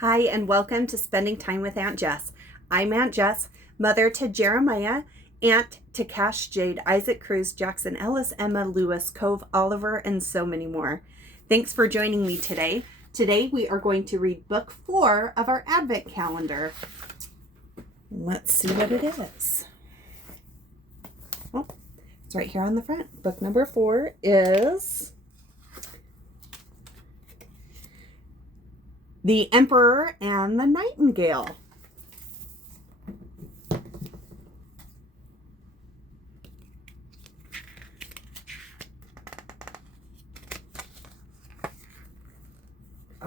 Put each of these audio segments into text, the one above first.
Hi, and welcome to Spending Time with Aunt Jess. I'm Aunt Jess, mother to Jeremiah, aunt to Cash, Jade, Isaac, Cruz, Jackson, Ellis, Emma, Lewis, Cove, Oliver, and so many more. Thanks for joining me today. Today we are going to read book 4 of our Advent calendar. Let's see what it is. Oh, it's right here on the front. Book number 4 is The Emperor and the Nightingale.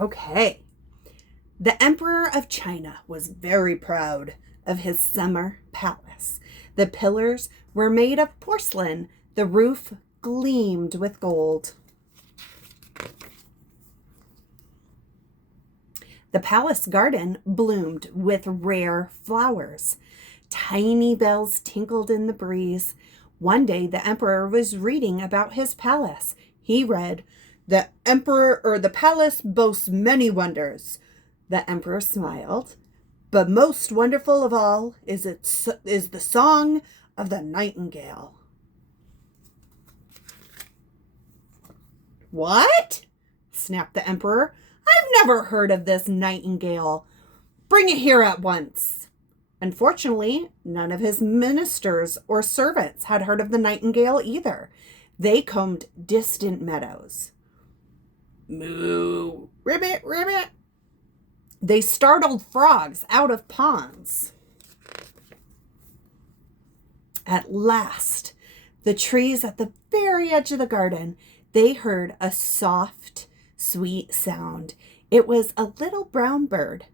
Okay. The Emperor of China was very proud of his summer palace. The pillars were made of porcelain. The roof gleamed with gold. The palace garden bloomed with rare flowers. Tiny bells tinkled in the breeze. One day the emperor was reading about his palace. He read, "The palace boasts many wonders." The emperor smiled. "But most wonderful of all is the song of the nightingale." "What?" snapped the emperor. "I've never heard of this nightingale. Bring it here at once." Unfortunately, none of his ministers or servants had heard of the nightingale either. They combed distant meadows. Moo, ribbit, ribbit. They startled frogs out of ponds. At last, the trees at the very edge of the garden, they heard a soft, sweet sound. It was a little brown bird.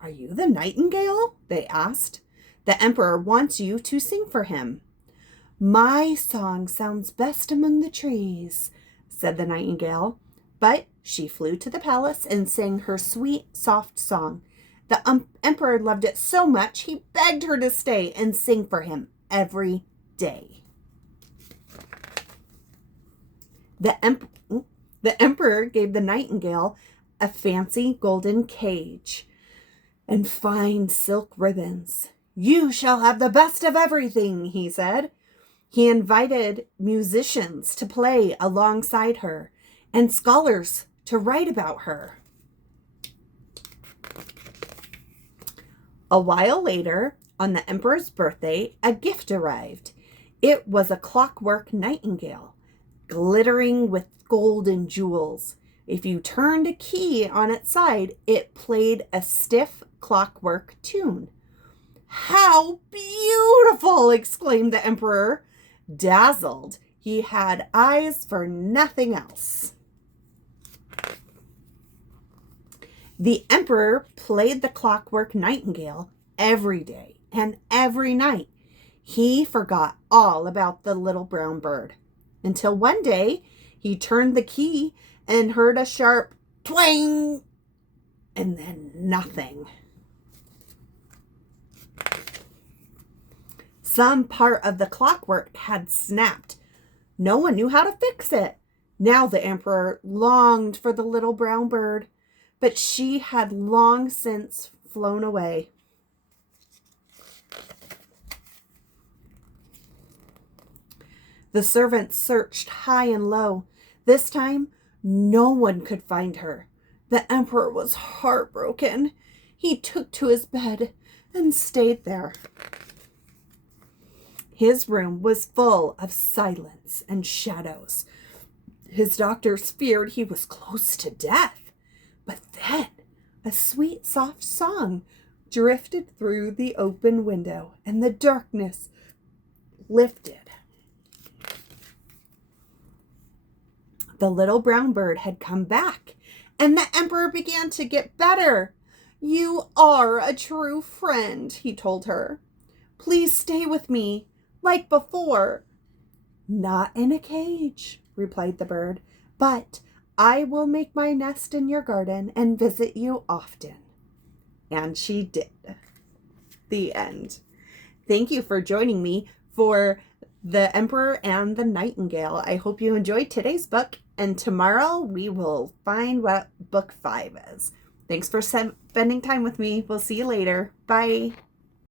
"Are you the nightingale?" they asked. "The emperor wants you to sing for him." "My song sounds best among the trees," said the nightingale. But she flew to the palace and sang her sweet, soft song. The emperor loved it so much, he begged her to stay and sing for him every day. The emperor gave the nightingale a fancy golden cage and fine silk ribbons. "You shall have the best of everything," he said. He invited musicians to play alongside her and scholars to write about her. A while later, on the emperor's birthday, a gift arrived. It was a clockwork nightingale, glittering with gold and jewels. If you turned a key on its side, it played a stiff clockwork tune. "How beautiful!" exclaimed the emperor. Dazzled, he had eyes for nothing else. The emperor played the clockwork nightingale every day and every night. He forgot all about the little brown bird until one day he turned the key and heard a sharp twang and then nothing. Some part of the clockwork had snapped. No one knew how to fix it. Now the emperor longed for the little brown bird, but she had long since flown away. The servants searched high and low. This time, no one could find her. The emperor was heartbroken. He took to his bed and stayed there. His room was full of silence and shadows. His doctors feared he was close to death. But then a sweet, soft song drifted through the open window, and the darkness lifted. The little brown bird had come back, and the emperor began to get better. "You are a true friend," he told her. "Please stay with me, like before." "Not in a cage," replied the bird, "but I will make my nest in your garden and visit you often." And she did. The end. Thank you for joining me for The Emperor and the Nightingale. I hope you enjoyed today's book, and tomorrow we will find what book 5 is. Thanks for spending time with me. We'll see you later. Bye.